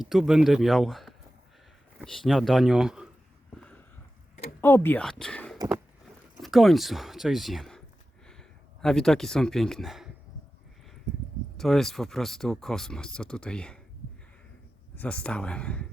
I tu będę miał śniadanio, obiad. W końcu coś zjem. A widoki są piękne. To jest po prostu kosmos, co tutaj zastałem.